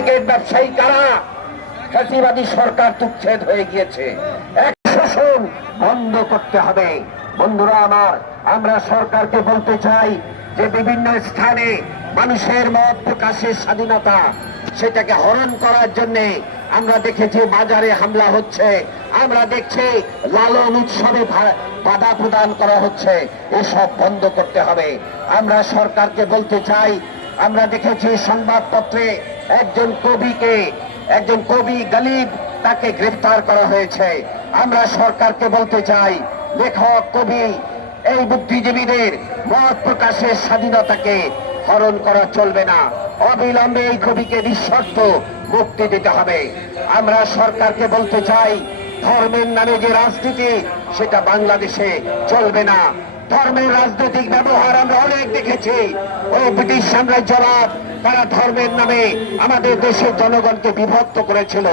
Ticket ব্যবসায়ী কারা? ফ্যাসিবাদী সরকার তুচ্ছেদ হয়ে গিয়েছে। এক শোষণ বন্ধ করতে হবে। বন্ধুরা আমার, আমরা সরকারকে বলতে চাই যে বিভিন্ন স্থানে মানুষের মত প্রকাশের স্বাধীনতা, সেটাকে হরণ করার জন্য আমরা দেখেছি বাজারে হামলা হচ্ছে। আমরা দেখছি লালন উৎসবে বাধা প্রদান করা হচ্ছে। এসব বন্ধ করতে হবে। আমরা সরকারকে বলতে চাই, আমরা দেখেছি সংবাদপত্রে একজন কবিকে, একজন কবি গলিব তাকে গ্রেফতার করা হয়েছে। আমরা সরকারকে বলতে চাই, লেখক, কবি, এই বুদ্ধিজীবীদের মত প্রকাশের স্বাধীনতাকে হরণ করা চলবে না। অবিলম্বে এই কবিকে নিঃশর্ত মুক্তি দিতে হবে। আমরা সরকারকে বলতে চাই, ধর্মের নামে যে রাজনীতি, সেটা বাংলাদেশে চলবে না। ধর্মের রাজনৈতিক ব্যবহার আমরা অনেক দেখেছি। ও ব্রিটিশ সাম্রাজ্যবাদ, তারা ধর্মের নামে আমাদের দেশের জনগণকে বিভক্ত করেছিল।